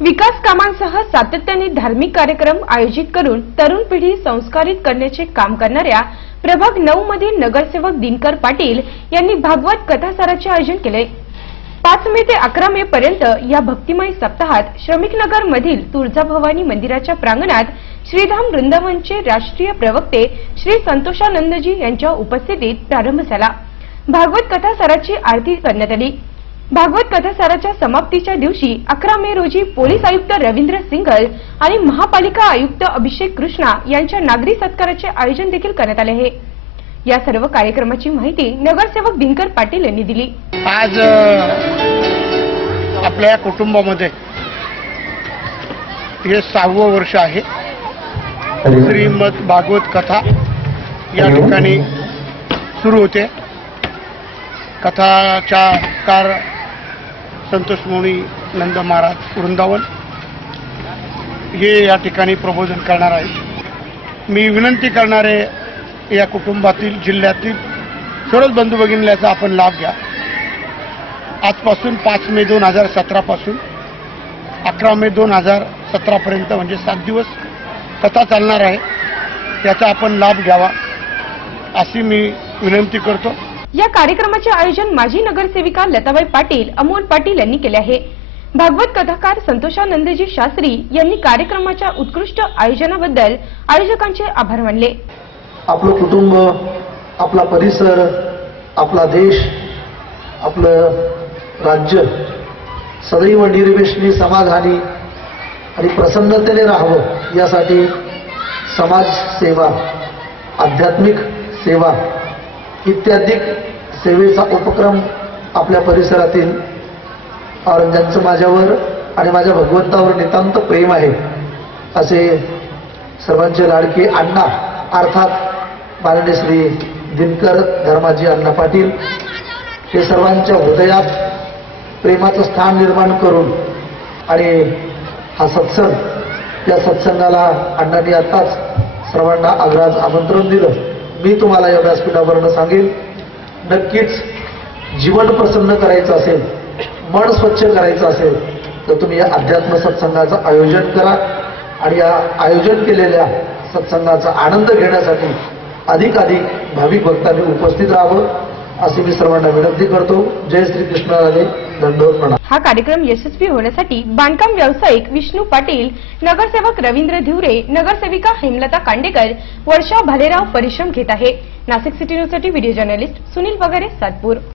विकास कामांसह सातत्याने धार्मिक कार्यक्रम आयोजित करून तरुण पिढी संस्कारित करण्याचे काम करणाऱ्या प्रभाग 9 मधील नगरसेवक दिनकर पाटील यांनी भागवत कथासाराचे आयोजन केले। 5 मे ते 11 मे पर्यंत या भक्तिमय सप्ताहात श्रमिक नगर मधील तुळजाभवानी मंदिराच्या प्रांगणात श्रीधाम वृंदावनचे राष्ट्रीय प्रवक्ते श्री संतोषानंदजी यांच्या उपस्थितीत प्रारंभ झाला। भागवत कथासाराची आरती करण्यात आली। भागवत कथासाराच्या समाप्तीच्या दिवशी 11 मे रोजी पोलीस आयुक्त रवींद्र सिंघल आणि महापालिका आयुक्त अभिषेक कृष्णा यांच्या नागरी सत्काराचे आयोजन देखील करण्यात आले आहे। या सर्व कार्यक्रमाची माहिती नगरसेवक दिनकर पाटील यांनी दिली। आज आपल्या कुटुंबामध्ये हे 6वं वर्ष आहे। श्रीमद भागवत कथा या ठिकाणी सुरू होते। कथाच्या कार संतोष मुनी नंद महाराज वृंदावन हे या ठिकाणी प्रबोधन करणार आहेत। मी विनंती करणारे या कुटुंबातील जिल्ह्यातील सर्व बंधू भगिनींचा आपण लाभ घ्या। आजपासून 5 मे 2017 पासून 11 मे 2017 पर्यंत म्हणजे 7 दिवस कथा चालणार आहे। त्याचा आपण लाभ घ्यावा अशी मी विनंती करतो। या कार्यक्रमाचे आयोजन माजी नगरसेविका लताबाई पाटील अमोल पाटील यांनी केले आहे। भागवत कथाकार संतोषानंदजी शास्त्री यांनी कार्यक्रमाच्या उत्कृष्ट आयोजनाबद्दल आयोजकांचे आभार मानले। आपलं कुटुंब, आपला परिसर, आपला देश, आपलं राज्य सदैव निर्विघ्ने समाधानी आणि प्रसन्नतेने राहावं यासाठी समाज सेवा, आध्यात्मिक सेवा इत्यादी सेवेचा उपक्रम आपल्या परिसरातील और ज्यांचं माझ्यावर आणि माझ्या भगवंतावर नितांत प्रेम आहे असे सर्वांचे लाडके अण्णा अर्थात माननीय श्री दिनकर धर्माजी अण्णा पाटील हे सर्वांच्या हृदयात प्रेमाचं स्थान निर्माण करून आणि हा सत्संग या सत्संगाला अण्णांनी आताच सर्वांना आग्रहाचं आमंत्रण दिलं। मी तुम्हाला या व्यासपीठावरून सांगेन, नक्कीच जीवन प्रसन्न करायचं असेल, मन स्वच्छ करायचं असेल तर तुम्ही या अध्यात्म सत्संगाचं आयोजन करा आणि या आयोजन केलेल्या सत्संगाचा आनंद घेण्यासाठी अधिकाधिक भाविक भक्तांनी उपस्थित राहावं अशी मी सर्वांना विनंती करतो। जय श्री कृष्ण राधे, दंडवत प्रणाम। हा कार्यक्रम यशस्वी होण्यासाठी बांधकाम व्यावसायिक विष्णू पाटील, नगरसेवक रवींद्र धिवरे, नगरसेविका हेमलता कांडेकर, वर्षा भालेराव परिश्रम घेत आहे। नाशिक सिटी न्यूजसाठी व्हिडिओ जर्नलिस्ट सुनील वगैरे, सातपूर।